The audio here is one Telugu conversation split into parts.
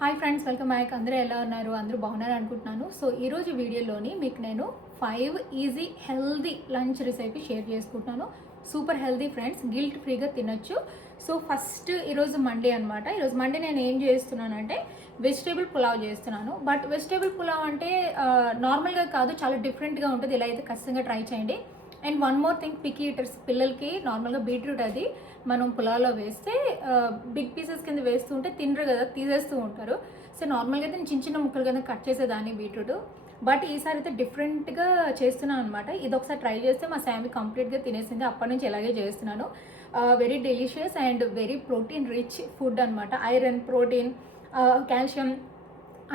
Hi friends, welcome back. అందరూ ఎలా ఉన్నారు? అందరూ బాగున్నారు అనుకుంటున్నాను. సో ఈరోజు వీడియోలోని మీకు నేను 5 easy healthy lunch recipe share చేసుకుంటున్నాను. సూపర్ హెల్దీ ఫ్రెండ్స్, గిల్ట్ ఫ్రీగా తినొచ్చు. సో ఫస్ట్ ఈరోజు మండే అనమాట. ఈరోజు మండే నేను ఏం చేస్తున్నానంటే వెజిటేబుల్ పులావ్ చేస్తున్నాను. బట్ వెజిటేబుల్ పులావ్ అంటే నార్మల్గా కాదు, చాలా డిఫరెంట్గా ఉంటుంది. ఇలా అయితే ఖచ్చితంగా ట్రై చేయండి. And one more thing, picky eaters పిల్లలకి నార్మల్గా బీట్రూట్ అది మనం పులావ్లో వేస్తే బిగ్ పీసెస్ కింద వేస్తూ ఉంటే తినరు కదా, తీసేస్తూ ఉంటారు. సో నార్మల్గా అయితే నేను చిన్న చిన్న ముక్కలు కింద కట్ చేసేదాన్ని బీట్రూట్. బట్ ఈసారి అయితే డిఫరెంట్గా చేస్తున్నాను అనమాట. ఇది ఒకసారి ట్రై చేస్తే మా శామీ కంప్లీట్గా తినేసింది. అప్పటి నుంచి ఇలాగే చేస్తున్నాను. Very delicious and very protein rich food అనమాట. ఐరన్, ప్రోటీన్, కాల్షియం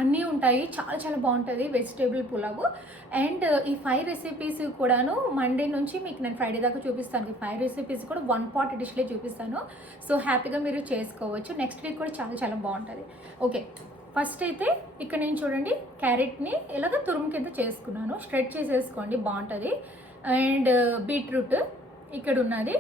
అన్నీ ఉంటాయి. చాలా చాలా బాగుంటుంది వెజిటేబుల్ పులావ్. అండ్ ఈ 5 రెసిపీస్ కూడాను మండే నుంచి మీకు నేను ఫ్రైడే దాకా చూపిస్తాను. ఈ 5 రెసిపీస్ కూడా 1 పాట్ డిష్లో చూపిస్తాను. సో హ్యాపీగా మీరు చేసుకోవచ్చు. నెక్స్ట్ వీక్ కూడా చాలా చాలా బాగుంటుంది. ఓకే, ఫస్ట్ అయితే ఇక్కడ నేను చూడండి క్యారెట్ని ఇలాగ తురుము కింద చేసుకున్నాను. స్ట్రెచ్ చేసేసుకోండి, బాగుంటుంది. అండ్ బీట్రూట్ ఇక్కడ ఉన్నది.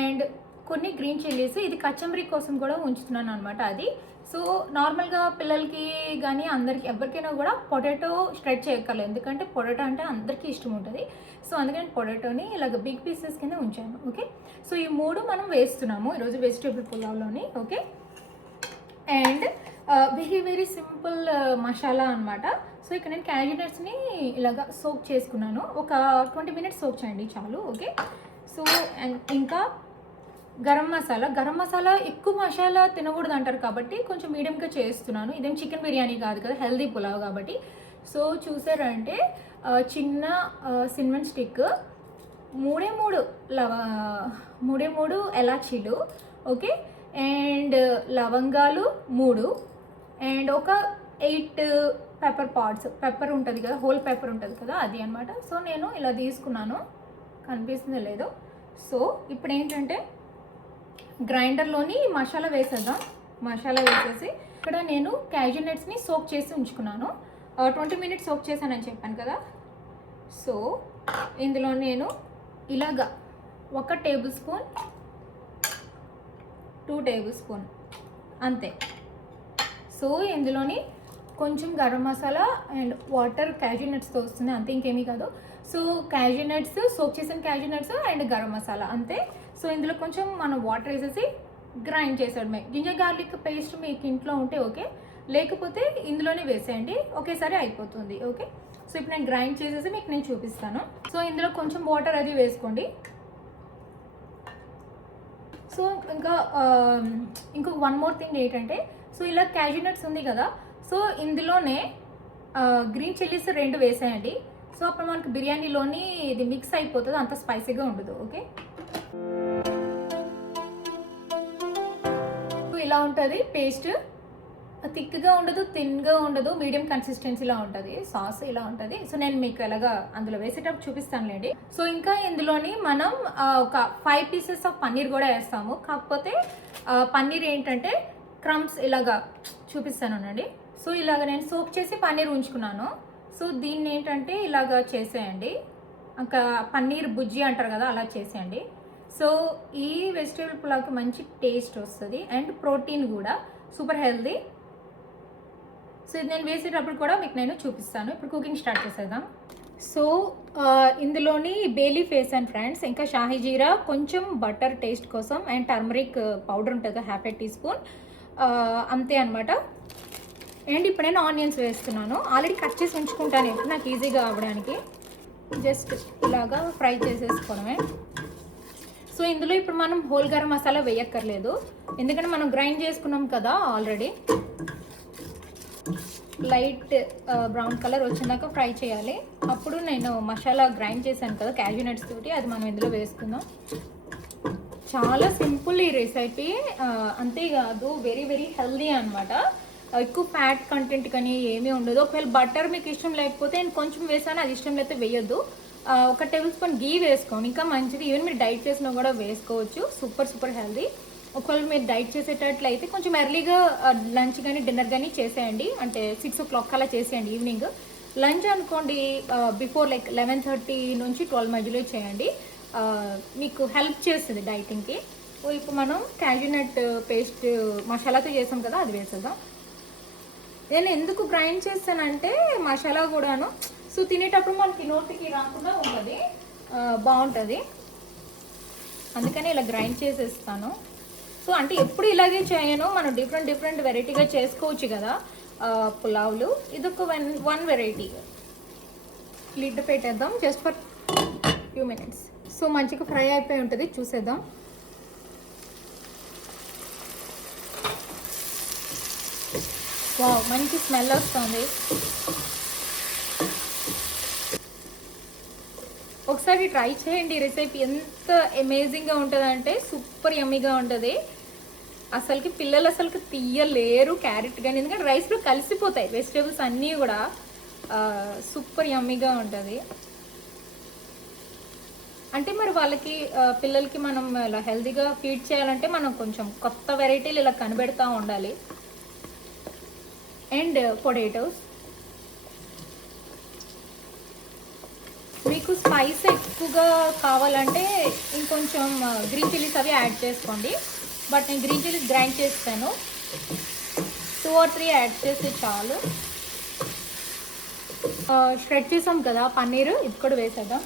అండ్ కొన్ని గ్రీన్ చిల్లీస్, ఇది కచంబరీ కోసం కూడా ఉంచుతున్నాను అనమాట. అది సో నార్మల్గా పిల్లలకి కానీ అందరికి ఎవరికైనా కూడా పొటాటో స్ట్రెచ్ చేయక్కర్లేదు, ఎందుకంటే పొటాటో అంటే అందరికీ ఇష్టం ఉంటుంది. సో అందుకని పొటాటోని ఇలాగ బిగ్ పీసెస్ కింద ఉంచాను. ఓకే, సో ఈ 3 మనం వేస్తున్నాము ఈరోజు వెజిటేబుల్ పులావ్లోని. Okay, and very very simple masala అనమాట. సో ఇక్కడ నేను క్యాష్యూ నట్స్ని ఇలాగ సోక్ చేసుకున్నాను. ఒక 20 మినిట్స్ సోక్ చేయండి చాలు. ఓకే, సో ఇంకా గరం మసాలా ఎక్కువ మసాలా తినకూడదు అంటారు కాబట్టి కొంచెం మీడియంగా చేస్తున్నాను. ఇదేం చికెన్ బిర్యానీ కాదు కదా, హెల్దీ పులావ్ కాబట్టి. సో చూసారంటే చిన్న సిన్నమన్ స్టిక్, మూడే మూడు ఎలాచీలు. ఓకే, అండ్ లవంగాలు 3, అండ్ ఒక 8 పెప్పర్ పాడ్స్. పెప్పర్ ఉంటుంది కదా, హోల్ పెప్పర్ ఉంటుంది కదా, అది అనమాట. సో నేను ఇలా తీసుకున్నాను, కనిపిస్తుందో లేదో. సో ఇప్పుడు ఏంటంటే గ్రైండర్లోని మసాలా వేసేద్దాం. మసాలా వేసేసి ఇక్కడ నేను క్యాష్యూ నట్స్ని సోక్ చేసి ఉంచుకున్నాను. 20 మినిట్స్ సోక్ చేశానని చెప్పాను కదా. సో ఇందులో నేను ఇలాగా 1 టేబుల్ స్పూన్, 2 టేబుల్ స్పూన్ అంతే. సో ఇందులోని కొంచెం garam masala and water, cashew నట్స్తో వస్తుంది అంతే, ఇంకేమీ కాదు. సో క్యాష్యూ నట్స్, సోక్ చేసిన cashew nuts and garam masala అంతే. సో ఇందులో కొంచెం మనం వాటర్ వేసేసి గ్రైండ్ చేసేయడమే. జింజర్ గార్లిక్ పేస్ట్ మీకు ఇంట్లో ఉంటే ఓకే, లేకపోతే ఇందులోనే వేసేయండి, ఒకేసారి అయిపోతుంది. ఓకే, సో ఇప్పుడు నేను గ్రైండ్ చేసేసి మీకు నేను చూపిస్తాను. సో ఇందులో కొంచెం వాటర్ అది వేసుకోండి. సో ఇంకొక వన్ మోర్ థింగ్ ఏంటంటే, సో ఇలా క్యాష్యూ నట్స్ ఉంది కదా, సో ఇందులోనే గ్రీన్ చిల్లీస్ 2 వేసేయండి. సో అప్పుడు మనకు బిర్యానీలోని ఇది మిక్స్ అయిపోతుంది, అంత స్పైసీగా ఉండదు. ఓకే, ఇలా ఉంటుంది పేస్ట్. థిక్గా ఉండదు, థిన్గా ఉండదు, మీడియం కన్సిస్టెన్సీలా ఉంటుంది. సాస్ ఇలా ఉంటుంది. సో నేను మీకు ఎలాగా అందులో వేసేటప్పుడు చూపిస్తానులేండి. సో ఇంకా ఇందులోని మనం ఒక 5 పీసెస్ ఆఫ్ పన్నీర్ కూడా వేస్తాము. కాకపోతే పన్నీర్ ఏంటంటే క్రమ్స్ ఇలాగా చూపిస్తానండి. సో ఇలాగ నేను సోక్ చేసి పన్నీర్ ఉంచుకున్నాను. సో దీన్ని ఏంటంటే ఇలాగా చేసేయండి, ఇంకా పన్నీర్ బుజ్జి అంటారు కదా, అలా చేసేయండి. సో ఈ వెజిటేబుల్ పులావ్కి మంచి టేస్ట్ వస్తుంది అండ్ ప్రోటీన్ కూడా, సూపర్ హెల్దీ. సో ఇది నేను వేసేటప్పుడు కూడా మీకు నేను చూపిస్తాను. ఇప్పుడు కుకింగ్ స్టార్ట్ చేసేద్దాం. సో ఇందులోని బేలీఫ్ వేసాను ఫ్రెండ్స్, ఇంకా షాహీ జీరా, కొంచెం బటర్ టేస్ట్ కోసం, అండ్ టర్మరిక్ పౌడర్ ఉంటుంది కదా, 1/2 టీ స్పూన్ అంతే అనమాట. అండ్ ఇప్పుడు నేను ఆనియన్స్ వేస్తున్నాను. ఆల్రెడీ కట్ చేసి ఉంచుకుంటాను ఇప్పుడు నాకు ఈజీగా అవ్వడానికి. జస్ట్ ఇలాగా ఫ్రై చేసేసుకోవడమే. సో ఇందులో ఇప్పుడు మనం హోల్ గరం మసాలా వేయక్కర్లేదు, ఎందుకంటే మనం గ్రైండ్ చేసుకున్నాం కదా ఆల్రెడీ. లైట్ బ్రౌన్ కలర్ వచ్చినాక ఫ్రై చేయాలి. అప్పుడు నేను మసాలా గ్రైండ్ చేశాను కదా క్యాష్యూ నట్స్ తోటి, అది మనం ఇందులో వేసుకుందాం. చాలా సింపుల్ ఈ రెసిపీ, అంతేకాదు వెరీ వెరీ హెల్దీ అనమాట. ఎక్కువ ఫ్యాట్ కంటెంట్ కానీ ఏమీ ఉండదు. ఒకవేళ బటర్ మీకు ఇష్టం లేకపోతే నేను కొంచెం వేసాను, అది ఇష్టం లేకపోతే వేయొద్దు. 1 టేబుల్ స్పూన్ గీ వేసుకోండి, ఇంకా మంచిది. ఈవెన్ మీరు డైట్ చేసినా కూడా వేసుకోవచ్చు. Super healthy. ఒకవేళ మీరు డైట్ చేసేటట్లయితే కొంచెం ఎర్లీగా లంచ్ కానీ డిన్నర్ కానీ చేసేయండి, అంటే 6 o'clock అలా చేసేయండి ఈవినింగ్. లంచ్ అనుకోండి బిఫోర్ లైక్ 11:30 నుంచి 12 మధ్యలో చేయండి, మీకు హెల్ప్ చేస్తుంది డైటింగ్కి. ఇప్పుడు మనం క్యాష్యూ నట్ పేస్ట్ మసాలాతో చేసాం కదా, అది వేసేద్దాం. నేను ఎందుకు గ్రైండ్ చేస్తానంటే మసాలా కూడాను సో తినేటప్పుడు మనకి నోటికి రాకుండా ఉంటుంది, బాగుంటుంది. అందుకని ఇలా గ్రైండ్ చేసేస్తాను. సో అంటే ఎప్పుడు ఇలాగే చేయను, మనం డిఫరెంట్ వెరైటీగా చేసుకోవచ్చు కదా పులావులు. ఇదొక వన్ వెరైటీ. లిడ్ పెట్టేద్దాం just for few minutes. So మంచిగా ఫ్రై అయిపోయి ఉంటుంది, చూసేద్దాం. వావ్, మంచి స్మెల్ వస్తుంది. ఒకసారి ట్రై చేయండి రెసిపీ, ఎంత అమేజింగ్గా ఉంటుందంటే సూపర్ యమ్మీగా ఉంటుంది. అసలుకి పిల్లలు అసలుకి తీయలేరు క్యారెట్ కానీ, ఎందుకంటే రైస్లో కలిసిపోతాయి వెజిటేబుల్స్ అన్నీ కూడా. సూపర్ యమ్మీగా ఉంటుంది. అంటే మరి వాళ్ళకి పిల్లలకి మనం ఇలా హెల్తీగా ఫీడ్ చేయాలంటే మనం కొంచెం కొత్త వెరైటీలు ఇలా కనిపెడతా ఉండాలి. అండ్ పొటాటోస్, మీకు స్పైస్ ఎక్కువగా కావాలంటే ఇంకొంచెం గ్రీన్ చిల్లీస్ అవి యాడ్ చేసుకోండి. బట్ నేను గ్రీన్ చిల్లీస్ గ్రైండ్ చేస్తాను, 2 or 3 యాడ్ చేస్తే చాలు. షెడ్ చేసాం కదా పన్నీరు, ఇది కూడా వేసేద్దాం.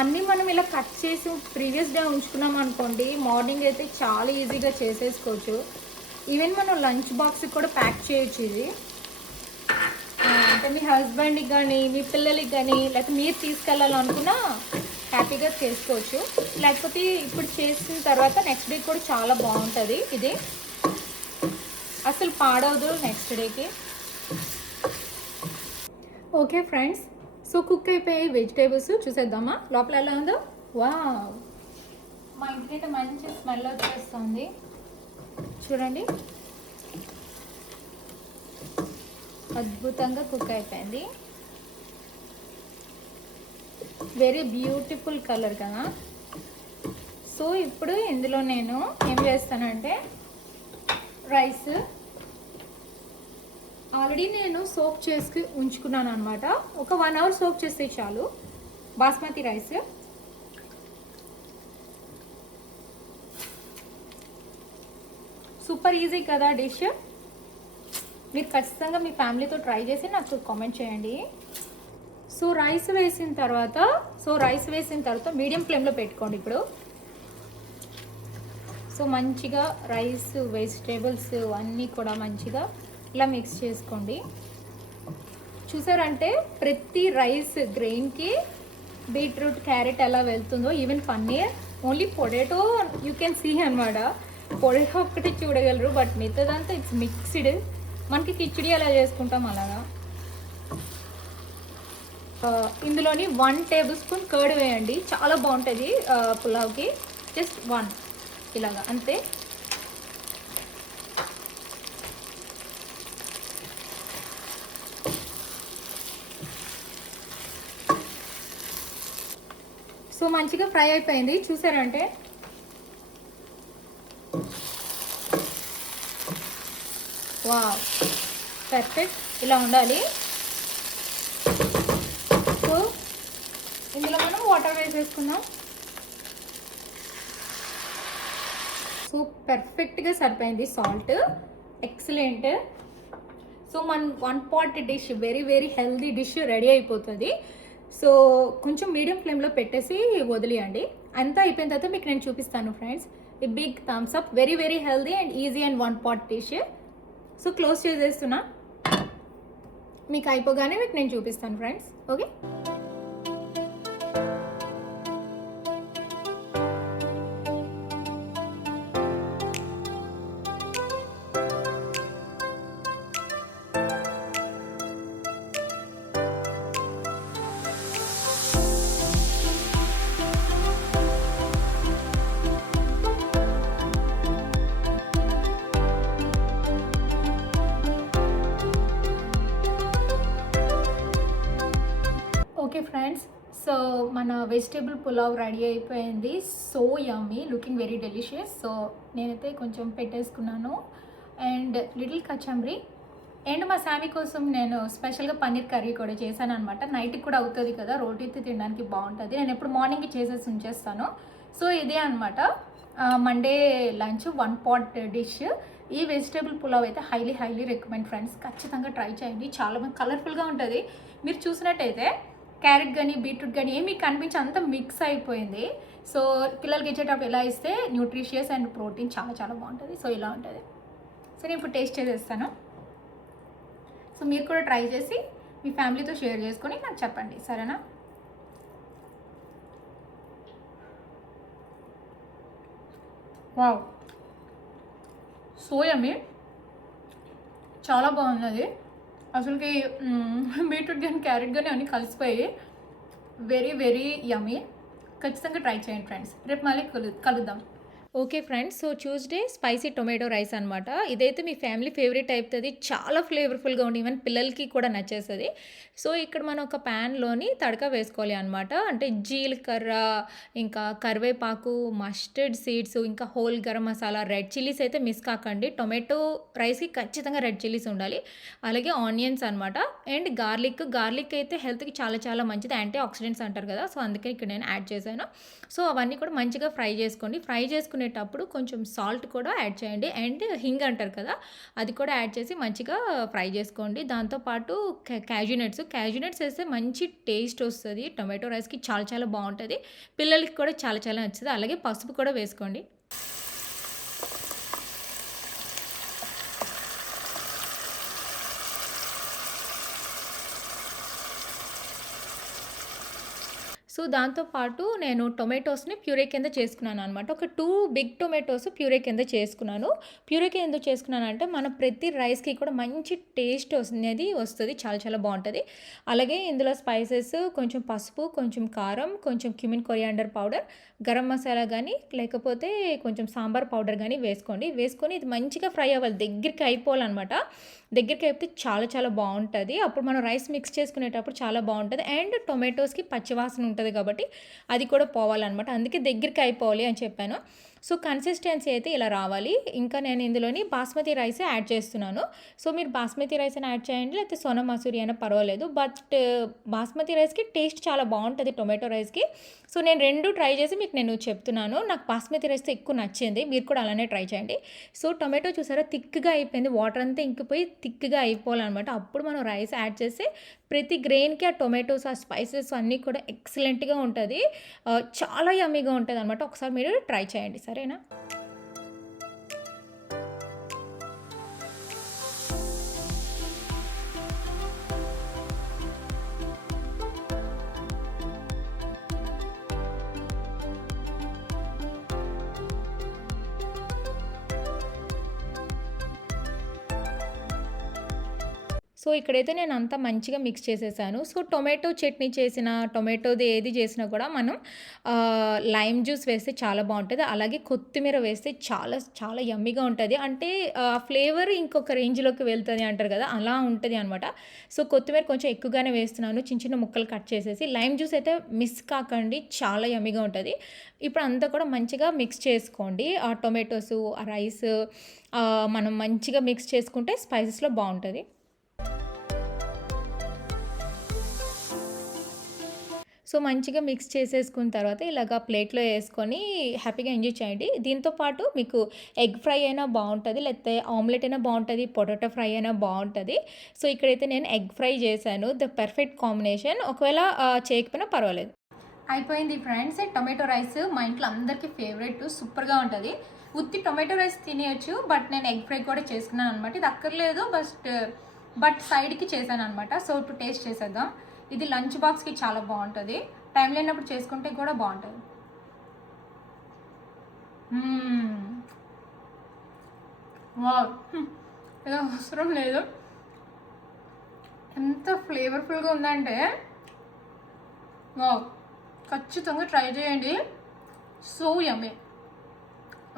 అన్నీ మనం ఇలా కట్ చేసి ప్రీవియస్ డే ఉంచుకున్నాం అనుకోండి, మార్నింగ్ అయితే చాలా ఈజీగా చేసేసుకోవచ్చు. ఈవెన్ మనం లంచ్ బాక్స్కి కూడా ప్యాక్ చేయొచ్చు ఇది. అంటే మీ హస్బెండ్కి కానీ మీ పిల్లలకి కానీ లేకపోతే మీరు తీసుకెళ్ళాలనుకున్నా హ్యాపీగా చేసుకోవచ్చు. లేకపోతే ఇప్పుడు చేసిన తర్వాత నెక్స్ట్ డే కూడా చాలా బాగుంటుంది. ఇది అసలు పాడవదు నెక్స్ట్ డేకి. ఓకే ఫ్రెండ్స్, సో కుక్ అయిపోయి వెజిటేబుల్స్ చూసేద్దామా లోపల ఎలా ఉందో. వావ్, మా ఇంటికైతే మంచి స్మెల్ వచ్చేస్తుంది చూడండి. అద్భుతంగా కుక్ అయిపోయింది. వెరీ బ్యూటిఫుల్ కలర్ కదా. సో ఇప్పుడు ఇందులో నేను ఏం చేస్తానంటే రైస్ ఆల్రెడీ నేను సోక్ చేసి ఉంచుకున్నాను అనమాట. ఒక 1 hour సోక్ చేస్తే చాలు. బాస్మతి రైస్ సూపర్ ఈజీ కదా డిష్. మీరు ఖచ్చితంగా మీ ఫ్యామిలీతో ట్రై చేసి నాకు కామెంట్ చేయండి. సో రైస్ వేసిన తర్వాత మీడియం ఫ్లేమ్లో పెట్టుకోండి ఇప్పుడు. సో మంచిగా రైస్ వెజిటేబుల్స్ అన్నీ కూడా మంచిగా ఇలా మిక్స్ చేసుకోండి. చూసారంటే ప్రతి రైస్ గ్రెయిన్కి బీట్రూట్ క్యారెట్ ఎలా వెళ్తుందో, even paneer, only potato you can see అనమాట. పొటాటో ఒక్కటి చూడగలరు, బట్ మిగతాదంతా ఇట్స్ మిక్స్డ్. మనకి కిచిడి ఎలా చేసుకుంటాం అలాగా. ఇందులోని 1 tablespoon కర్డ్ వేయండి, చాలా బాగుంటుంది పులావ్కి. జస్ట్ 1 ఇలాగా అంతే. సో మంచిగా ఫ్రై అయిపోయింది చూసారంటే. వావ్, పర్ఫెక్ట్, ఇలా ఉండాలి. సో ఇందులో మనం వాటర్ వేసేసుకుందాం. సో పర్ఫెక్ట్గా సరిపోయింది సాల్ట్, ఎక్సలెంట్. సో మన 1 pot dish, very very healthy dish ready అయిపోతుంది. సో కొంచెం మీడియం ఫ్లేమ్లో పెట్టేసి వదిలేయండి. అంతా అయిపోయిన తర్వాత మీకు నేను చూపిస్తాను ఫ్రెండ్స్. ఈ big thumbs up, very very healthy and easy and 1 pot dish. So close చేసేస్తున్నా, మీకు అయిపోగానే మీకు నేను చూపిస్తాను friends. Okay, okay friends, so మన వెజిటేబుల్ పులావ్ రెడీ అయిపోయింది. So yummy, looking very delicious. So నేనైతే కొంచెం పెట్టేసుకున్నాను అండ్ లిటిల్ కచంబరి. అండ్ మా శామీ కోసం నేను స్పెషల్గా పన్నీర్ కర్రీ కూడా చేశాను అనమాట. నైట్కి కూడా అవుతుంది కదా, రోటీతో తినడానికి బాగుంటుంది. నేను ఎప్పుడు మార్నింగ్ చేసేసి ఉంచేస్తాను. సో ఇదే అనమాట మండే లంచ్ 1 pot డిష్. ఈ వెజిటేబుల్ పులావ్ అయితే హైలీ రికమెండ్ ఫ్రెండ్స్. ఖచ్చితంగా ట్రై చేయండి. చాలా మంది కలర్ఫుల్గా ఉంటుంది. మీరు చూసినట్టయితే క్యారెట్ కానీ బీట్రూట్ కానీ ఏమి కనిపించి అంతా మిక్స్ అయిపోయింది. సో పిల్లలకి ఇచ్చేటప్పుడు ఇలా ఇస్తే న్యూట్రిషియస్ అండ్ ప్రోటీన్ చాలా బాగుంటుంది. సో ఇలా ఉంటుంది. సో నేను ఇప్పుడు టేస్ట్ చేసేస్తాను. సో మీరు కూడా ట్రై చేసి మీ ఫ్యామిలీతో షేర్ చేసుకొని నాకు చెప్పండి, సరేనా? వావ్, సో యమ్మీ, చాలా బాగున్నది అసలుకి. బీట్రూట్ కానీ క్యారెట్ కానీ అన్నీ కలిసిపోయి వెరీ యమ్మీ. ఖచ్చితంగా ట్రై చేయండి ఫ్రెండ్స్. రేపు మళ్ళీ కలుద్దాం. Okay friends, so Tuesday spicy tomato rice అనమాట. ఇదైతే మీ ఫ్యామిలీ ఫేవరెట్ అవుతుంది. చాలా ఫ్లేవర్ఫుల్గా ఉండి ఈవెన్ పిల్లలకి కూడా నచ్చేస్తుంది. సో ఇక్కడ మనం ఒక ప్యాన్లోని తడక వేసుకోవాలి అనమాట. అంటే జీలకర్ర, ఇంకా కరివేపాకు, మస్టర్డ్ సీడ్స్, ఇంకా whole garam masala, red chillies అయితే మిస్ కాకండి. టొమాటో రైస్కి ఖచ్చితంగా రెడ్ చిల్లీస్ ఉండాలి. అలాగే ఆనియన్స్ అనమాట. అండ్ గార్లిక్ అయితే హెల్త్కి చాలా మంచిది, యాంటీ ఆక్సిడెంట్స్ అంటారు కదా. సో అందుకే ఇక్కడ నేను యాడ్ చేశాను. సో అవన్నీ కూడా మంచిగా ఫ్రై చేసుకోండి. ఫ్రై చేసుకునేటప్పుడు కొంచెం సాల్ట్ కూడా యాడ్ చేయండి. అండ్ హింగ్ అంటారు కదా, అది కూడా యాడ్ చేసి మంచిగా ఫ్రై చేసుకోండి. దాంతోపాటు క్యాజూ నట్స్ వేస్తే మంచి టేస్ట్ వస్తుంది. టొమాటో రైస్కి చాలా బాగుంటుంది. పిల్లలకి కూడా చాలా నచ్చుతుంది. అలాగే పసుపు కూడా వేసుకోండి. సో దాంతోపాటు నేను టొమాటోస్ని ప్యూరే కింద చేసుకున్నాను అనమాట. ఒక 2 బిగ్ టొమాటోస్ ప్యూరే కింద చేసుకున్నాను. ప్యూరే కింద చేసుకున్నానంటే మన ప్రతి రైస్కి కూడా మంచి టేస్ట్ అనేది వస్తుంది. చాలా బాగుంటుంది. అలాగే ఇందులో స్పైసెస్ కొంచెం పసుపు, కొంచెం కారం, కొంచెం cumin coriander powder, garam masala కానీ లేకపోతే కొంచెం సాంబార్ పౌడర్ కానీ వేసుకొని ఇది మంచిగా ఫ్రై అవ్వాలి. దగ్గరికి అయిపోవాలన్నమాట. దగ్గరికి అయిపోతే చాలా బాగుంటుంది. అప్పుడు మనం రైస్ మిక్స్ చేసుకునేటప్పుడు చాలా బాగుంటుంది. అండ్ టొమాటోస్కి పచ్చివాసన ఉంటుంది కాబట్టి అది కూడా పోవాలన్నమాట. అందుకే దగ్గరికి అయిపోవాలి అని చెప్పాను. సో కన్సిస్టెన్సీ అయితే ఇలా రావాలి. ఇంకా నేను ఇందులోని బాస్మతి రైస్ యాడ్ చేస్తున్నాను. సో మీరు బాస్మతి రైస్ అని యాడ్ చేయండి, లేకపోతే సోనా మసూరి అయినా పర్వాలేదు. బట్ బాస్మతి రైస్కి టేస్ట్ చాలా బాగుంటుంది టొమాటో రైస్కి. సో నేను 2 ట్రై చేసి మీకు నేను చెప్తున్నాను. నాకు బాస్మతి రైస్తో ఎక్కువ నచ్చింది. మీరు కూడా అలానే ట్రై చేయండి. సో టొమాటో చూసారా థిక్గా అయిపోయింది. వాటర్ అంతా ఇంకిపోయి థిక్గా అయిపోవాలన్నమాట. అప్పుడు మనం రైస్ యాడ్ చేస్తే ప్రతి గ్రెయిన్కి ఆ టొమాటోస్, ఆ స్పైసెస్ అన్నీ కూడా ఎక్సలెంట్గా ఉంటుంది. చాలా యమ్మీగా ఉంటుంది అనమాట. ఒకసారి మీరు ట్రై చేయండి, సరేనా? సో ఇక్కడైతే నేను అంతా మంచిగా మిక్స్ చేసేసాను. సో టొమాటో చట్నీ చేసిన, టొమాటోది ఏది చేసినా కూడా మనం లైమ్ జ్యూస్ వేస్తే చాలా బాగుంటుంది. అలాగే కొత్తిమీర వేస్తే చాలా యమ్మీగా ఉంటుంది. అంటే ఫ్లేవర్ ఇంకొక రేంజ్లోకి వెళ్తుంది అంటారు కదా, అలా ఉంటుంది అనమాట. సో కొత్తిమీర కొంచెం ఎక్కువగానే వేస్తున్నాను. చిన్న ముక్కలు కట్ చేసేసి. లైమ్ జ్యూస్ అయితే మిస్ కాకండి, చాలా యమ్మీగా ఉంటుంది. ఇప్పుడు అంతా కూడా మంచిగా మిక్స్ చేసుకోండి. ఆ టొమాటోస్, ఆ రైస్ మనం మంచిగా మిక్స్ చేసుకుంటే స్పైసెస్లో బాగుంటుంది. సో మంచిగా మిక్స్ చేసేసుకున్న తర్వాత ఇలాగ ప్లేట్లో వేసుకొని హ్యాపీగా ఎంజాయ్ చేయండి. దీంతోపాటు మీకు ఎగ్ ఫ్రై అయినా బాగుంటుంది, లేకపోతే ఆమ్లెట్ అయినా బాగుంటుంది, పొటాటో ఫ్రై అయినా బాగుంటుంది. సో ఇక్కడైతే నేను ఎగ్ ఫ్రై చేశాను. The perfect combination. ఒకవేళ చేయకపోయినా పర్వాలేదు. అయిపోయింది ఫ్రెండ్స్. టొమాటో రైస్ మా ఇంట్లో అందరికీ ఫేవరెట్, సూపర్గా ఉంటుంది. ఉత్తి టొమాటో రైస్ తినేయచ్చు, బట్ నేను ఎగ్ ఫ్రై కూడా చేసుకున్నాను అనమాట. ఇది అక్కర్లేదు, బట్ సైడ్కి చేశాను అనమాట. సో ఇప్పుడు టేస్ట్ చేసేద్దాం. ఇది లంచ్ బాక్స్కి చాలా బాగుంటుంది. టైం లేనప్పుడు చేసుకుంటే కూడా బాగుంటుంది. వావ్, ఏదో అవసరం లేదు. ఎంత ఫ్లేవర్ఫుల్గా ఉందంటే వావ్, ఖచ్చితంగా ట్రై చేయండి. So yummy.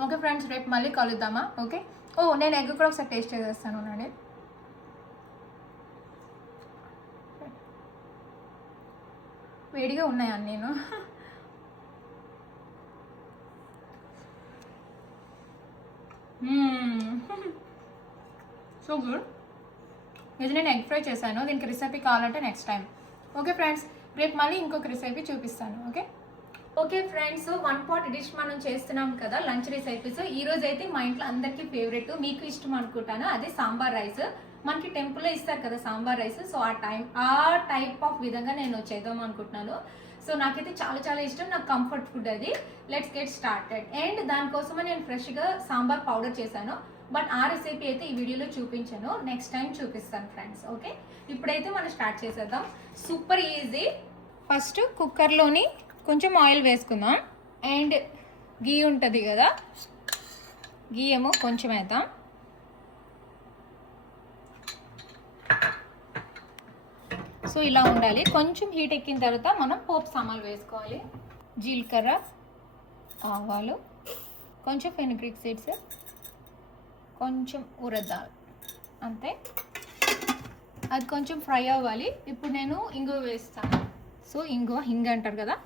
ఓకే ఫ్రెండ్స్, రేపు మళ్ళీ కలుద్దామా? ఓకే. నేను ఎగ్ కూడా ఒకసారి టేస్ట్ చేసేస్తాను అండి. వేడిగా ఉన్నాయా నేను? So good. ఇది నేను ఎగ్ ఫ్రై చేశాను. దీనికి రెసిపీ కావాలంటే నెక్స్ట్ టైం. ఓకే ఫ్రెండ్స్, రేపు మళ్ళీ ఇంకొక రెసిపీ చూపిస్తాను. Okay. Okay friends, one pot dish మనం చేస్తున్నాం కదా లంచ్ రెసిపీస్. ఈ రోజు అయితే మా ఇంట్లో అందరికీ ఫేవరెట్, మీకు ఇష్టం అనుకుంటాను, అదే సాంబార్ రైస్. మనకి టెంపుల్లో ఇస్తారు కదా సాంబార్ రైస్. సో ఆ టైప్ ఆఫ్ విధంగా నేను చేద్దాం అనుకుంటున్నాను. సో నాకైతే చాలా చాలా ఇష్టం, నాకు కంఫర్ట్ ఫుడ్ అది. Let's get started. అండ్ దానికోసమే నేను ఫ్రెష్గా సాంబార్ పౌడర్ చేశాను. బట్ ఆ రెసిపీ అయితే ఈ వీడియోలో చూపించాను, నెక్స్ట్ టైం చూపిస్తాను ఫ్రెండ్స్. ఓకే, ఇప్పుడైతే మనం స్టార్ట్ చేసేద్దాం. Super easy. ఫస్ట్ కుక్కర్లోని కొంచెం ఆయిల్ వేసుకుందాం. అండ్ గీ ఉంటుంది కదా, గీ ఏమో కొంచెం వేద్దాం. సో ఇలా ఉండాలి. కొంచెం హీట్ ఎక్కిన తర్వాత మనం పోపు సామాన్లు వేసుకోవాలి. జీలకర్ర, ఆవాలు, కొంచెం ఫెనుగ్రీక్ సీడ్స్, కొంచెం ఉరద్దాలు, అంతే. అది కొంచెం ఫ్రై అవ్వాలి. ఇప్పుడు నేను ఇంగువ వేస్తాను. సో హింగ్ అంటారు కదా,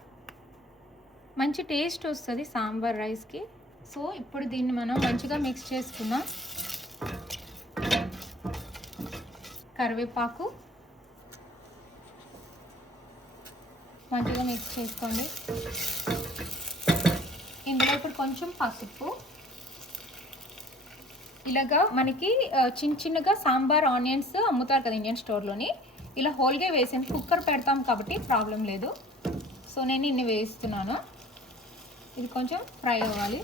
మంచి టేస్ట్ వస్తుంది సాంబార్ రైస్కి. సో ఇప్పుడు దీన్ని మనం మంచిగా మిక్స్ చేసుకుందాం. కరివేపాకు మంచిగా మిక్స్ చేసుకోండి. ఇందులో ఇప్పుడు కొంచెం పసుపు. ఇలాగా మనకి చిన్న చిన్నగా సాంబార్ ఆనియన్స్ అమ్ముతారు కదా ఇండియన్ స్టోర్లోని, ఇలా హోల్గా వేసింది. కుక్కర్ పెడతాం కాబట్టి ప్రాబ్లం లేదు. సో నేను ఇన్ని వేస్తున్నాను. ఇది కొంచెం ఫ్రై అవ్వాలి.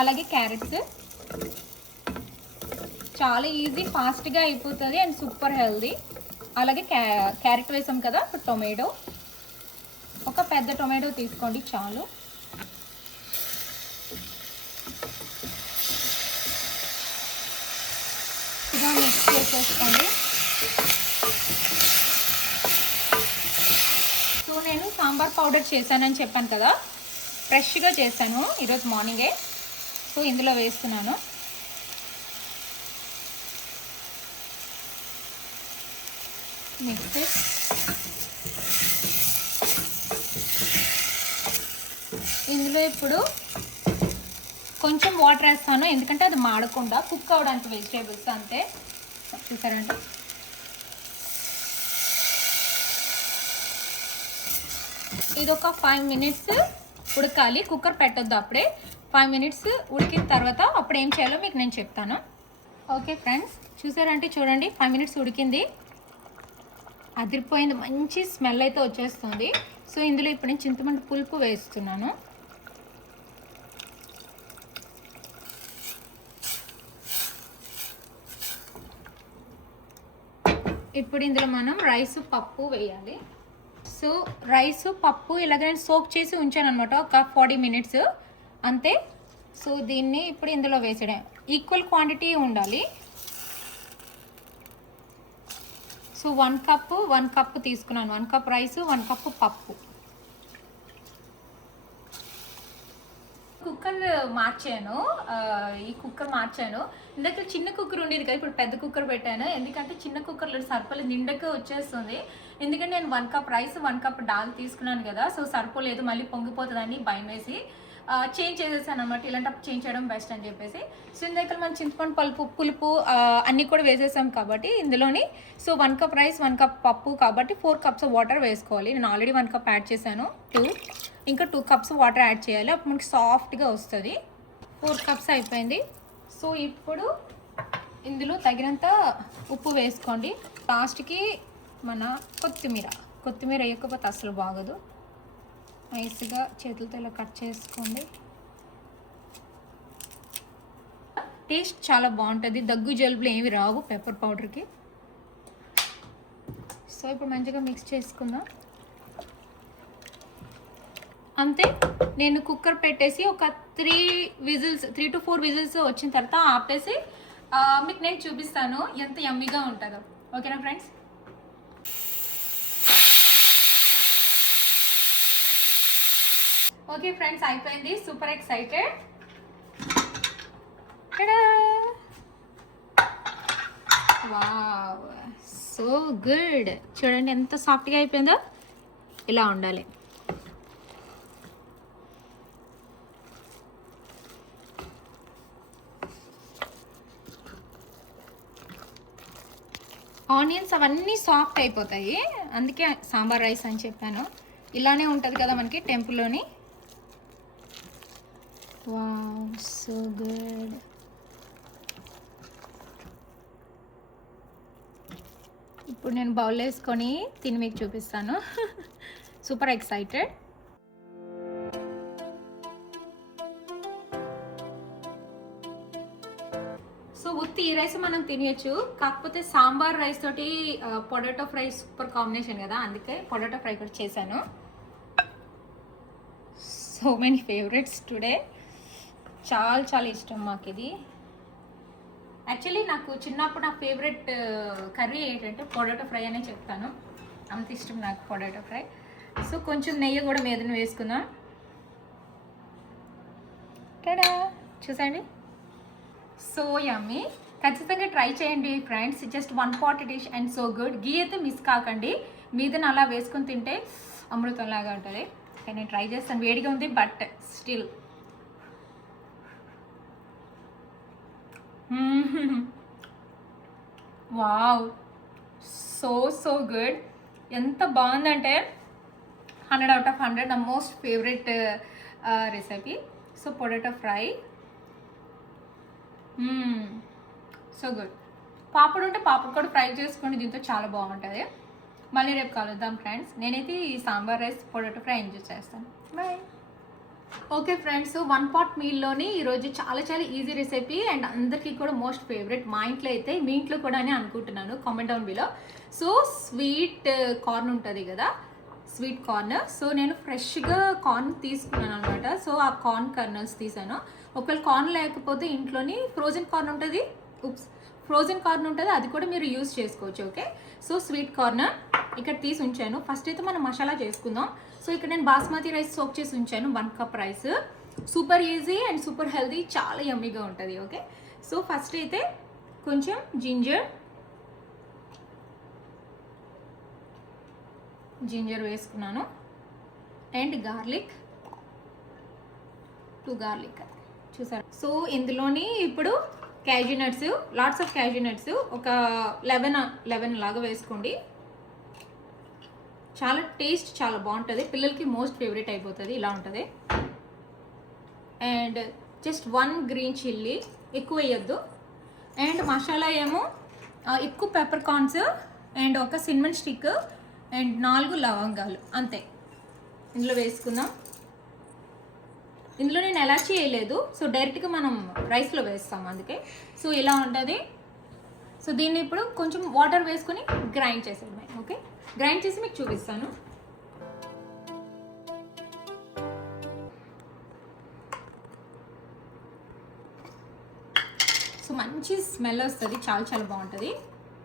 అలాగే క్యారెట్స్, చాలా ఈజీ, ఫాస్ట్గా అయిపోతుంది అండ్ సూపర్ హెల్దీ. అలాగే క్యారెట్ వేసాం కదా. ఇప్పుడు టొమాటో, ఒక పెద్ద టొమాటో తీసుకోండి చాలు. ఇలా మిక్స్ చేసేసుకోండి. సో నేను సాంబార్ పౌడర్ చేశానని చెప్పాను కదా, ఫ్రెష్గా చేశాను ఈరోజు మార్నింగే. సో ఇందులో వేస్తున్నాను. మిక్స్. ఇందులో ఇప్పుడు కొంచెం వాటర్ వేస్తాను, ఎందుకంటే అది మాడకుండా కుక్ అవ్వడానికి వెజిటేబుల్స్, అంతే. చూసారంటే ఇది ఒక 5 minutes ఉడకాలి. కుక్కర్ పెట్టొద్దు అప్పుడే. 5 minutes ఉడికిన తర్వాత అప్పుడు ఏం చేయాలో మీకు నేను చెప్తాను. ఓకే ఫ్రెండ్స్, చూసారంటే చూడండి 5 minutes ఉడికింది, అదిరిపోయింది, మంచి స్మెల్ అయితే వచ్చేస్తుంది. సో ఇందులో ఇప్పుడు నేను చింతపండు పులుపు వేస్తున్నాను. ఇప్పుడు ఇందులో మనం రైసు పప్పు వేయాలి. సో రైసు పప్పు ఇలాగ నేను సోక్ చేసి ఉంచాను అనమాట, ఒక 40 minutes అంతే. సో దీన్ని ఇప్పుడు ఇందులో వేసేయడం. ఈక్వల్ క్వాంటిటీ ఉండాలి. సో 1 cup తీసుకున్నాను. 1 cup రైసు, 1 cup పప్పు. కుక్కర్ మార్చాను, ఈ కుక్కర్ మార్చాను. ఇందాక చిన్న కుక్కర్ ఉండేది కదా, ఇప్పుడు పెద్ద కుక్కర్ పెట్టాను. ఎందుకంటే చిన్న కుక్కర్లో సరిపోలేదు, నిండక వచ్చేస్తుంది. ఎందుకంటే నేను 1 cup రైస్, 1 cup దాల్ తీసుకున్నాను కదా. సో సరిపోలేదు, మళ్ళీ పొంగిపోతుందని భయం వేసి చేంజ్ చేసేసాను అనమాట. ఇలాంటప్పుడు చేంజ్ చేయడం బెస్ట్ అని చెప్పేసి. సో ఇందాక మనం చింతపండు పులుపు అన్నీ కూడా వేసేసాం కాబట్టి ఇందులోని. సో 1 cup రైస్, 1 cup పప్పు కాబట్టి 4 cups వాటర్ వేసుకోవాలి. నేను ఆల్రెడీ 1 cup యాడ్ చేశాను, ఇంకా 2 cups వాటర్ యాడ్ చేయాలి. అప్పుడు మనకి సాఫ్ట్గా వస్తుంది. 4 cups అయిపోయింది. సో ఇప్పుడు ఇందులో తగినంత ఉప్పు వేసుకోండి. లాస్ట్కి మన కొత్తిమీర వేయకపోతే అసలు బాగోదు. నైస్గా చేతులతో ఇలా కట్ చేసుకోండి. టేస్ట్ చాలా బాగుంటుంది, దగ్గు జలుబులు ఏమి రావు పెప్పర్ పౌడర్కి. సో ఇప్పుడు మంచిగా మిక్స్ చేసుకుందాం, అంతే. నేను కుక్కర్ పెట్టేసి ఒక 3 to 4 విజిల్స్ వచ్చిన తర్వాత ఆపేసి మీకు నేను చూపిస్తాను ఎంత యమ్మీగా ఉంటుందో. ఓకేనా ఫ్రెండ్స్? ఓకే ఫ్రెండ్స్, అయిపోయింది. Super excited. Wow, so good. చూడండి ఎంత సాఫ్ట్గా అయిపోయిందో. ఇలా ఉండాలి. ఆనియన్స్ అవన్నీ సాఫ్ట్ అయిపోతాయి, అందుకే సాంబార్ రైస్ అని చెప్పాను. ఇలానే ఉంటుంది కదా మనకి టెంపుల్లోని. Wow, so good. ఇప్పుడు నేను బౌల్ వేసుకొని తిని మీకు చూపిస్తాను. Super excited. సో ఉత్తి ఈ రైస్ మనం తినచ్చు, కాకపోతే సాంబార్ రైస్ తోటి పొటాటో ఫ్రై సూపర్ కాంబినేషన్ కదా, అందుకే పొటాటో ఫ్రై కూడా చేశాను. So many favourites today. చాలా చాలా ఇష్టం మాకు ఇది. యాక్చువల్లీ నాకు చిన్నప్పుడు నా ఫేవరెట్ కర్రీ ఏంటంటే పొటాటో ఫ్రై అనే చెప్తాను, అంత ఇష్టం నాకు పొటాటో ఫ్రై. సో కొంచెం నెయ్యి కూడా మీదన వేసుకుందాం. టడా, చూసండి, సో యమ్మీ. ఖచ్చితంగా ట్రై చేయండి friends. Just 1 pot dish and so good. Ghee అయితే మిస్ కాకండి, మీదన అలా వేసుకొని తింటే అమృతంలాగా ఉంటుంది. నేను ట్రై చేస్తాను, వేడిగా ఉంది but still. Wow, so so good. ఎంత బాగుందంటే 100 out of 100. నా most favourite recipe. So potato fry so good. పాపడు ఉంటే పాపడు కూడా ఫ్రై చేసుకోండి, దీంతో చాలా బాగుంటుంది. మళ్ళీ రేపు కలుద్దాం ఫ్రెండ్స్. నేనైతే ఈ sambar rice potato fry enjoy చేస్తాను. బాయ్. ఓకే ఫ్రెండ్స్, 1 pot మీల్లోని ఈరోజు చాలా చాలా ఈజీ రెసిపీ అండ్ అందరికీ కూడా మోస్ట్ ఫేవరెట్. మా ఇంట్లో అయితే మీ ఇంట్లో కూడా అని అనుకుంటున్నాను, comment down below. So sweet corn ఉంటుంది కదా, స్వీట్ కార్న్. సో నేను ఫ్రెష్గా కార్న్ తీసుకున్నాను అనమాట. సో ఆ కార్న్ కర్నల్స్ తీసాను. ఒకవేళ కార్న్ లేకపోతే ఇంట్లోని ఫ్రోజన్ కార్న్ ఉంటుంది, ఫ్రోజన్ కార్న్ ఉంటుంది, అది కూడా మీరు యూజ్ చేసుకోవచ్చు. ఓకే, సో స్వీట్ కార్న్ ఇక్కడ తీసి ఉంచాను. ఫస్ట్ అయితే మనం మసాలా చేసుకుందాం. సో ఇక్కడ నేను బాస్మతి రైస్ సోక్ చేసి ఉంచాను, 1 cup rice. Super easy and super healthy, చాలా యమ్మీగా ఉంటుంది. ఓకే, సో ఫస్ట్ అయితే కొంచెం జింజర్ వేసుకున్నాను అండ్ గార్లిక్, 2 garlic చూసారు. సో ఇందులోని ఇప్పుడు cashew nuts, lots of cashew nuts, ఒక 11 లాగా వేసుకోండి. చాలా టేస్ట్ చాలా బాగుంటుంది, పిల్లలకి మోస్ట్ ఫేవరెట్ అయిపోతుంది, ఇలా ఉంటుంది. అండ్ జస్ట్ 1 green chilli, ఎక్కువ వేయద్దు. అండ్ మసాలా ఏమో ఎక్కువ పెప్పర్ కార్న్స్ అండ్ ఒక సిన్నమన్ స్టిక్ అండ్ 4 లవంగాలు అంతే ఇందులో వేసుకుందాం. ఇందులో నేను ఎలాచీ వేయలేదు, సో డైరెక్ట్గా మనం రైస్లో వేస్తాం అందుకే. సో ఇలా ఉంటుంది. సో దీన్ని ఇప్పుడు కొంచెం వాటర్ వేసుకొని గ్రైండ్ చేసేది. ఓకే, గ్రైండ్ చేసి మీకు చూపిస్తాను. సో మంచి స్మెల్ వస్తుంది, చాలా చాలా బాగుంటుంది.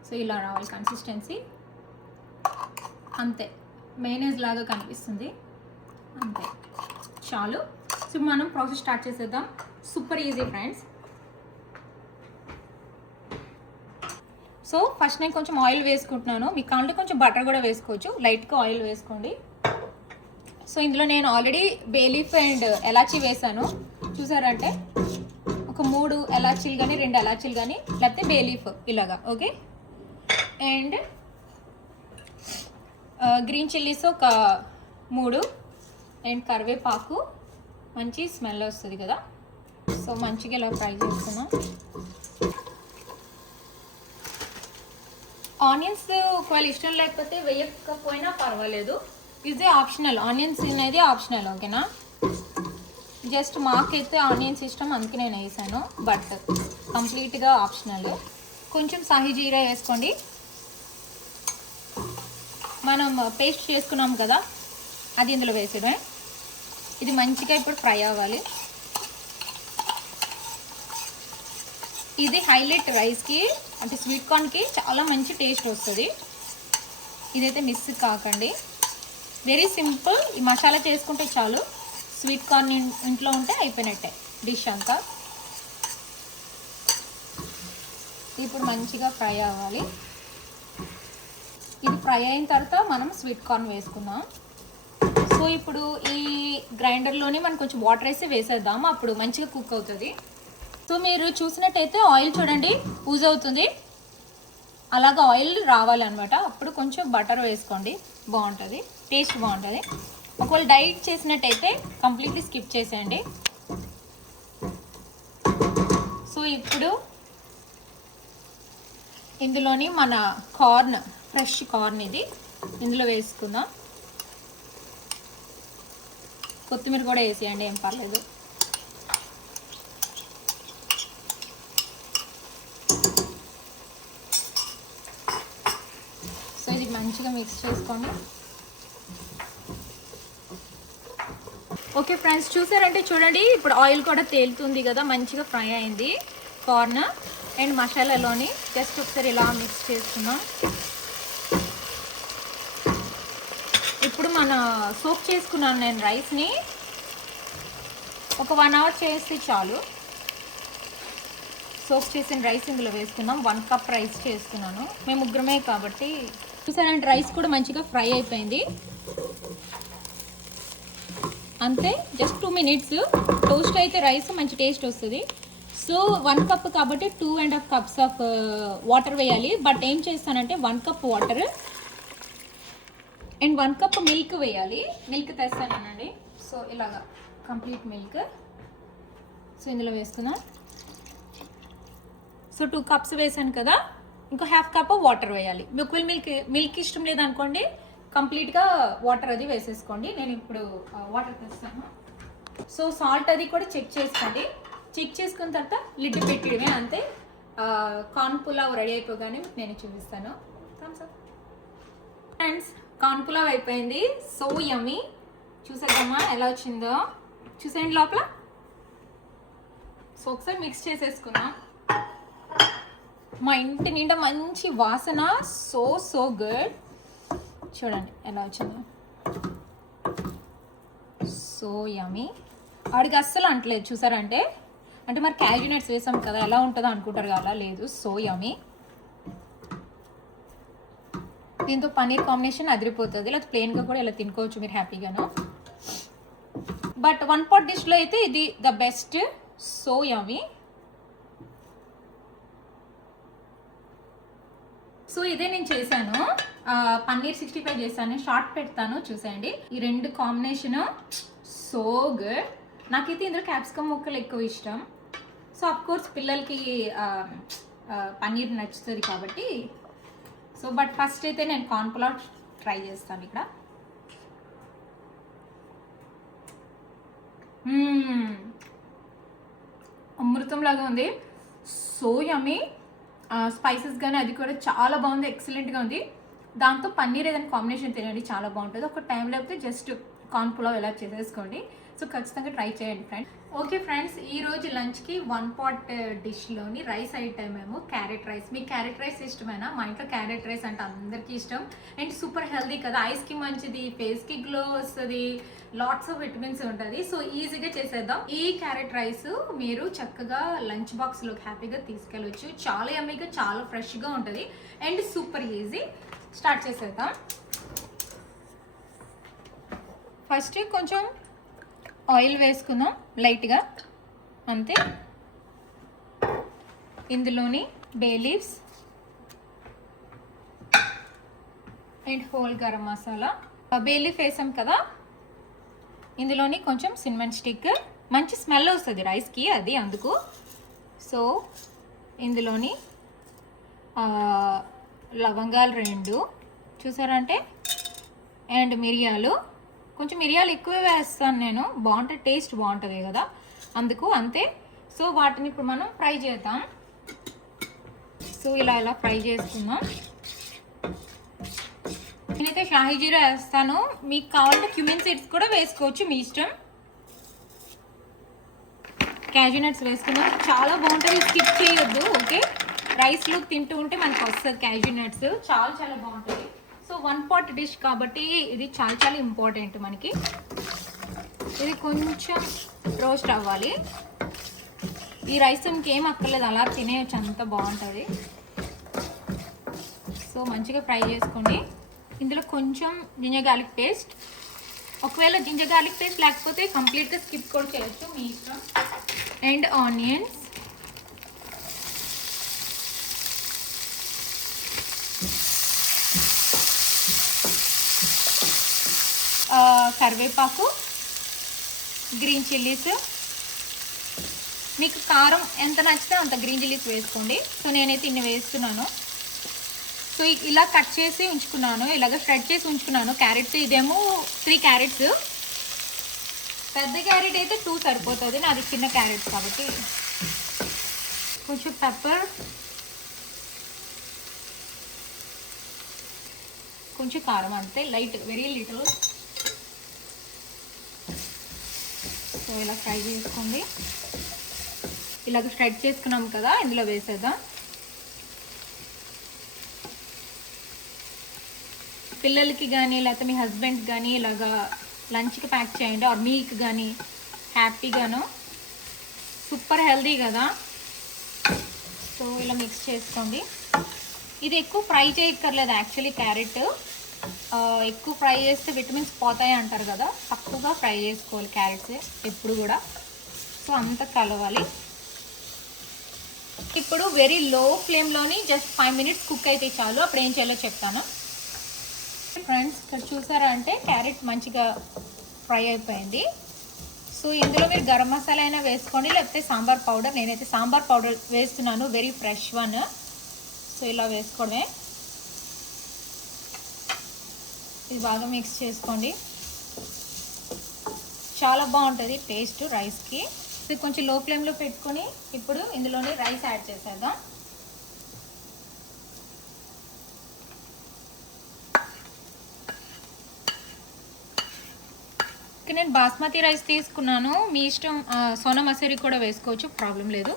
సో ఇలా రావాలి కన్సిస్టెన్సీ, అంతే. మేనేజ్ లాగా కనిపిస్తుంది, అంతే చాలు. సో మనం ప్రాసెస్ స్టార్ట్ చేసేద్దాం. Super easy friends. So first నేను కొంచెం ఆయిల్ వేసుకుంటున్నాను, మీకు కావాలంటే కొంచెం బటర్ కూడా వేసుకోవచ్చు, లైట్గా ఆయిల్ వేసుకోండి. సో ఇందులో నేను already bay leaf and elaichi వేసాను, చూసారంటే ఒక 3 ఎలాచీలు కానీ 2 ఎలాచీలు కానీ లేకపోతే బే లీఫ్ ఇలాగా. ఓకే, అండ్ గ్రీన్ చిల్లీస్ ఒక 3 అండ్ కరివేపాకు, మంచి స్మెల్ వస్తుంది కదా. సో మంచిగా ఇలా ఫ్రై చేసుకున్నాం. ఆనియన్స్ ఒకవేళ ఇష్టం లేకపోతే వేయకపోయినా పర్వాలేదు, ఇది ఆప్షనల్. ఆనియన్స్ అనేది ఆప్షనల్, ఓకేనా. జస్ట్ మాకైతే ఆనియన్స్ ఇష్టం, అందుకే నేను వేసాను, బట్ కంప్లీట్గా ఆప్షనల్. కొంచెం సాహి జీరా వేసుకోండి. మనం పేస్ట్ చేసుకున్నాం కదా, అది ఇందులో వేసేయడమే. ఇది మంచిగా ఇప్పుడు ఫ్రై అవ్వాలి. ఇది హైలైట్ రైస్కి, అంటే స్వీట్ కార్న్కి చాలా మంచి టేస్ట్ వస్తుంది. ఇదైతే మిస్ కాకండి, వెరీ సింపుల్. ఈ మసాలా చేసుకుంటే చాలు, స్వీట్ కార్న్ ఇంట్లో ఉంటే అయిపోయినట్టే డిష్ అంతా. ఇప్పుడు మంచిగా ఫ్రై అవ్వాలి. ఇది ఫ్రై అయిన తర్వాత మనం స్వీట్ కార్న్ వేసుకుందాం. సో ఇప్పుడు ఈ గ్రైండర్లోనే మనం కొంచెం వాటర్ వేసి వేసేద్దాం, అప్పుడు మంచిగా కుక్ అవుతుంది. సో మీరు చూసినట్టయితే ఆయిల్ చూడండి యూజ్ అవుతుంది. అలాగా ఆయిల్ రావాలన్నమాట. అప్పుడు కొంచెం బటర్ వేసుకోండి, బాగుంటుంది, టేస్ట్ బాగుంటుంది. ఒకవేళ డైట్ చేసినట్టయితే కంప్లీట్లీ స్కిప్ చేసేయండి. సో ఇప్పుడు ఇందులోని మన కార్న్, ఫ్రెష్ కార్న్ ఇది ఇందులో వేసుకుందాం. కొత్తిమీర కూడా వేసేయండి, ఏం పర్లేదు. సో ఇది మంచిగా మిక్స్ చేసుకోండి. ఓకే ఫ్రెండ్స్, చూసారంటే చూడండి, ఇప్పుడు ఆయిల్ కూడా తేలుతుంది కదా, మంచిగా ఫ్రై అయింది కార్న్ అండ్ మసాలాలోని. జస్ట్ ఒకసారి ఇలా మిక్స్ చేసుకుందాం. ఇప్పుడు మన సోక్ చేసుకున్నాను నేను రైస్ని, ఒక 1 అవర్ చేస్తే చాలు. సోక్ చేసిన రైస్ ఇందులో వేసుకుందాం. 1 కప్ రైస్ చేస్తున్నాను, మేము ముగ్గురమే కాబట్టి. చూసారంటే రైస్ కూడా మంచిగా ఫ్రై అయిపోయింది. అంతే, జస్ట్ 2 మినిట్స్ టోస్ట్ అయితే రైస్ మంచి టేస్ట్ వస్తుంది. సో 1 కప్ కాబట్టి 2.5 కప్స్ ఆఫ్ వాటర్ వేయాలి. బట్ ఏం చేస్తానంటే 1 cup water and 1 cup milk వేయాలి. మిల్క్ తెస్తానండి. సో ఇలాగా కంప్లీట్ మిల్క్. సో ఇందులో వేస్తున్నా. సో 2 కప్స్ వేసాను కదా, ఇంకో 1/2 కప్ వాటర్ వేయాలి. ఒకవేళ మిల్క్ ఇష్టం లేదనుకోండి, కంప్లీట్గా వాటర్ అది వేసేసుకోండి. నేను ఇప్పుడు వాటర్ తెస్తాను. సో సాల్ట్ అది కూడా చెక్ చేసుకోండి. చెక్ చేసుకున్న తర్వాత లిడ్ పెట్టడమే, అంతే. కార్న్ పులావ్ రెడీ అయిపోగానే నేను చూపిస్తాను. ఫ్రెండ్స్, కార్న్ పులావ్ అయిపోయింది. సో యమ్మీ. చూసేద్దామా ఎలా వచ్చిందో? చూసేయండి లోపల. సో ఒకసారి మిక్స్ చేసేసుకున్నాం. మా ఇంటి నిండా మంచి వాసన. So good. చూడండి ఎలా వచ్చిందో. So yummy. ఆడికి అస్సలు అంటలేదు, చూసారంటే. అంటే మరి క్యాష్యూ నట్స్ వేసాం కదా, ఎలా ఉంటుందో అనుకుంటారు కదా, లేదు. So yummy. దీంతో పన్నీర్ కాంబినేషన్ అదిరిపోతుంది. ఇలా ప్లెయిన్గా కూడా ఇలా తినుకోవచ్చు మీరు హ్యాపీగాను. బట్ 1 pot డిష్లో అయితే ఇది the best. So yummy. So ఇదే నేను చేశాను, పన్నీర్ 65 చేశాను. షార్ట్ పెడతాను, చూసేయండి. ఈ 2 కాంబినేషన్ సో గుడ్. నాకైతే ఇందులో క్యాప్సికమ్ ముక్కలు ఎక్కువ ఇష్టం. సో అఫ్కోర్స్ పిల్లలకి పన్నీర్ నచ్చుతుంది కాబట్టి. సో బట్ ఫస్ట్ అయితే నేను కార్న్ పులావ్ ట్రై చేస్తాను ఇక్కడ. అమృతంలాగా ఉంది. So yummy. స్పైసెస్ కానీ అది కూడా చాలా బాగుంది, ఎక్సలెంట్గా ఉంది. దాంతో పన్నీర్ ఏదైనా కాంబినేషన్ తినండి, చాలా బాగుంటుంది. ఒక టైం లేకపోతే జస్ట్ కార్న్ పులావ్ ఎలా చేసేసుకోండి. సో ఖచ్చితంగా ట్రై చేయండి ఫ్రెండ్స్. ఓకే ఫ్రెండ్స్, ఈరోజు లంచ్కి 1 pot డిష్లోని రైస్ ఐటమ్ ఏమో క్యారెట్ రైస్. మీకు క్యారెట్ రైస్ ఇష్టమేనా? మా ఇంట్లో క్యారెట్ రైస్ అంటే అందరికీ ఇష్టం. అండ్ సూపర్ హెల్దీ కదా, ఐస్కి మంచిది, ఫేస్కి గ్లో వస్తుంది, లాట్స్ ఆఫ్ విటమిన్స్ ఉంటుంది. సో ఈజీగా చేసేద్దాం. ఈ క్యారెట్ రైస్ మీరు చక్కగా లంచ్ బాక్స్లోకి హ్యాపీగా తీసుకెళ్ళవచ్చు. చాలా యమ్మీగా, చాలా ఫ్రెష్గా ఉంటుంది అండ్ సూపర్ ఈజీ. స్టార్ట్ చేసేద్దాం. ఫస్ట్ కొంచెం ఆయిల్ వేసుకుందాం లైట్గా, అంతే. ఇందులోని bay leaves and whole garam masala. Bay leaf వేసాం కదా, ఇందులోని కొంచెం సిన్నమన్ స్టిక్. మంచి స్మెల్ వస్తుంది రైస్కి, అది అందుకు. సో ఇందులోని లవంగాలు 2 చూసారంటే, అండ్ మిరియాలు. కొంచెం మిరియాలు ఎక్కువ వేస్తాను నేను, బాగుంటుంది, టేస్ట్ బాగుంటుంది కదా, అందుకు, అంతే. సో వాటిని ఇప్పుడు మనం ఫ్రై చేద్దాం. సో ఇలా ఫ్రై చేసుకుందాం. నేనైతే షాహీ జీరా వేస్తాను, మీకు కావాలంటే క్యూమిన్ సీడ్స్ కూడా వేసుకోవచ్చు, మీ ఇష్టం. క్యాష్యూ నట్స్ వేసుకుందాం, చాలా బాగుంటుంది, స్కిప్ చేయొద్దు. ఓకే, రైస్లో తింటూ ఉంటే మనకు వస్తుంది క్యాష్యూ నట్స్, చాలా చాలా బాగుంటుంది. సో 1 pot డిష్ కాబట్టి ఇది చాలా చాలా ఇంపార్టెంట్ మనకి. ఇది కొంచెం రోస్ట్ అవ్వాలి. ఈ రైస్ ఇంకేం అక్కర్లేదు, అలా తినేయచ్చు, అంత బాగుంటుంది. సో మంచిగా ఫ్రై చేసుకోండి. ఇందులో కొంచెం జింజర్ గార్లిక్ పేస్ట్. ఒకవేళ జింజర్ గార్లిక్ పేస్ట్ లేకపోతే కంప్లీట్గా స్కిప్ కూడా చేయొచ్చు, మీ ఇష్టం. And onions. కరివేపాకు, గ్రీన్ చిల్లీస్. మీకు కారం ఎంత నచ్చితే అంత గ్రీన్ చిల్లీస్ వేసుకోండి. సో నేనైతే ఇన్ని వేస్తున్నాను. సో ఇలా కట్ చేసి ఉంచుకున్నాను, ఇలాగ షెడ్ చేసి ఉంచుకున్నాను క్యారెట్స్. ఇదేమో 3 క్యారెట్స్. పెద్ద క్యారెట్ అయితే 2 సరిపోతుంది, నాది చిన్న క్యారెట్స్ కాబట్టి. కొంచెం పెప్పర్, కొంచెం కారం, అంతే, లైట్, వెరీ లిటిల్. సో ఇలా ఫ్రై చేసుకోండి. ఇలాగ స్ట్రైట్ చేసుకున్నాం కదా, ఇందులో వేసేద్దాం. పిల్లలకి కానీ లేకపోతే మీ హస్బెండ్కి కానీ ఇలాగా లంచ్కి ప్యాక్ చేయండి, ఆర్ మీకు కానీ హ్యాపీగాను. సూపర్ హెల్దీ కదా. సో ఇలా మిక్స్ చేసుకోండి. ఇది ఎక్కువ ఫ్రై చేయక్కర్లేదు యాక్చువల్లీ. క్యారెట్ ఎక్కువ ఫ్రై చేస్తే విటమిన్స్ పోతాయి అంటారు కదా, తక్కువగా ఫ్రై చేసుకోవాలి క్యారెట్స్ ఎప్పుడు కూడా. సో అంత కలవాలి. ఇప్పుడు very low ఫ్లేమ్లోని just 5 minutes cook అయితే చాలు. అప్పుడు ఏం చేయాలో చెప్తాను. ఫ్రెండ్స్ ఇక్కడ చూసారా అంటే క్యారెట్ మంచిగా ఫ్రై అయిపోయింది. సో ఇందులో మీరు గరం మసాలా అయినా వేసుకోండి, లేకపోతే సాంబార్ పౌడర్. నేనైతే సాంబార్ పౌడర్ వేస్తున్నాను, వెరీ ఫ్రెష్ వన్. సో ఇలా వేసుకోవడమే. ఇది బాగా మిక్స్ చేసుకోండి, చాలా బాగుంటుంది టేస్ట్ రైస్కి. ఇది కొంచెం లో ఫ్లేమ్లో పెట్టుకొని ఇప్పుడు ఇందులోనే రైస్ యాడ్ చేసేద్దాం. నేను బాస్మతి రైస్ తీసుకున్నాను, మీ ఇష్టం. సోనా మసూరి కూడా వేసుకోవచ్చు, ప్రాబ్లం లేదు.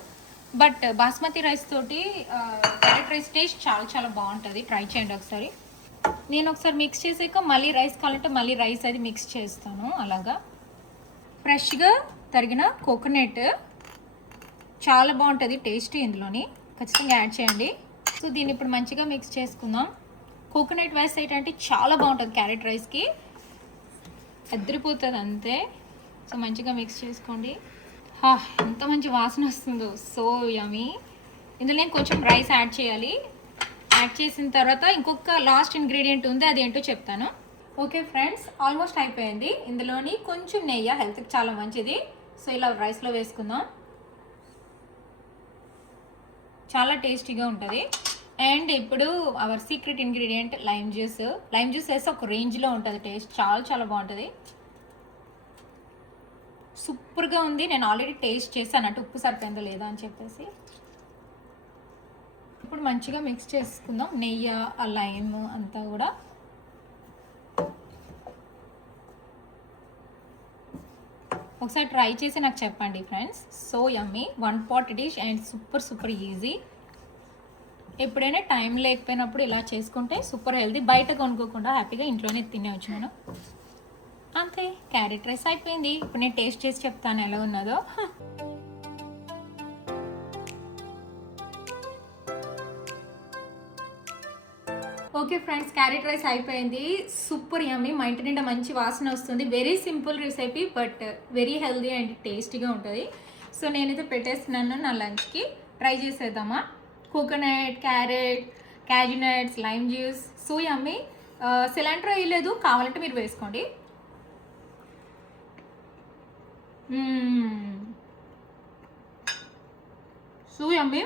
బట్ బాస్మతి రైస్ తోటి క్యారెట్ రైస్ టేస్ట్ చాలా చాలా బాగుంటుంది. ట్రై చేయండి ఒకసారి. నేను ఒకసారి మిక్స్ చేసాక మళ్ళీ రైస్ కావాలంటే మళ్ళీ రైస్ అది మిక్స్ చేస్తాను. అలాగా ఫ్రెష్గా తరిగిన కోకోనట్ చాలా బాగుంటుంది టేస్ట్, ఇందులోని ఖచ్చితంగా యాడ్ చేయండి. సో దీన్ని ఇప్పుడు మంచిగా మిక్స్ చేసుకుందాం. కోకోనట్ రైస్ ఏంటంటే చాలా బాగుంటుంది క్యారెట్ రైస్కి, అద్దరిపోతుంది అంతే. సో మంచిగా మిక్స్ చేసుకోండి. ఎంత మంచి వాసన వస్తుందో, సో యమీ. ఇందులో నేను కొంచెం రైస్ యాడ్ చేయాలి. యాడ్ చేసిన తర్వాత ఇంకొక లాస్ట్ ఇంగ్రీడియంట్ ఉంది, అదేంటో చెప్తాను. ఓకే ఫ్రెండ్స్, ఆల్మోస్ట్ అయిపోయింది. ఇందులోని కొంచెం నెయ్యి, హెల్త్కి చాలా మంచిది. సో ఇలా రైస్లో వేసుకుందాం, చాలా టేస్టీగా ఉంటుంది. అండ్ ఇప్పుడు our secret ingredient lime juice. Lime juice వేస్తే ఒక రేంజ్లో ఉంటుంది టేస్ట్, చాలా చాలా బాగుంటుంది, సూపర్గా ఉంది. నేను ఆల్రెడీ టేస్ట్ చేశాను అంటే ఉప్పు సరిపోయిందో లేదా అని చెప్పేసి. ఇప్పుడు మంచిగా మిక్స్ చేసుకుందాం నెయ్యి, ఆ లైమ్ అంతా కూడా. ఒకసారి ట్రై చేసి నాకు చెప్పండి friends. So yummy, 1 pot dish and super super easy. ఎప్పుడైనా టైం లేకపోయినప్పుడు ఇలా చేసుకుంటే సూపర్ హెల్తీ. బయట కొనుక్కోకుండా హ్యాపీగా ఇంట్లోనే తినేవచ్చు నేను. అంతే, క్యారెట్ రైస్ అయిపోయింది. ఇప్పుడు నేను టేస్ట్ చేసి చెప్తాను ఎలా ఉన్నదో. ఓకే ఫ్రెండ్స్, క్యారెట్ రైస్ అయిపోయింది. సూపర్ యమ్మీ, మా ఇంటి నిండా మంచి వాసన వస్తుంది. Very simple recipe but very healthy and టేస్టీగా ఉంటుంది. సో నేనైతే పెట్టేస్తున్నాను నా లంచ్కి. ట్రై చేసేద్దామా? Coconut, carrot, cashew nuts, lime juice, so yummy. Cilantro వేయలేదు, కావాలంటే మీరు వేసుకోండి. సో యమ్మీ,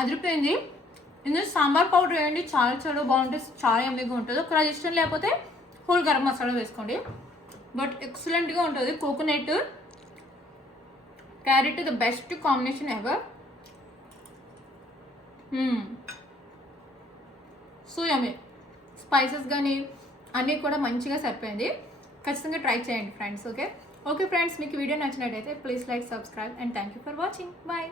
అదిరిపోయింది. ఇందులో సాంబార్ పౌడర్ వేయండి, చాలా చాలా బాగుంటుంది, చాలా యమ్మీగా ఉంటుంది. ఒకవేళ ఇష్టం లేకపోతే హోల్ గరం మసాలా వేసుకోండి, బట్ ఎక్సలెంట్గా ఉంటుంది. Coconut, carrot the best combination ever. So yummy, spices కానీ అన్నీ కూడా మంచిగా సరిపోయింది. ఖచ్చితంగా ట్రై చేయండి ఫ్రెండ్స్. ఓకే ఫ్రెండ్స్, మీకు వీడియో నచ్చినట్టయితే please like, subscribe and thank you for watching. Bye.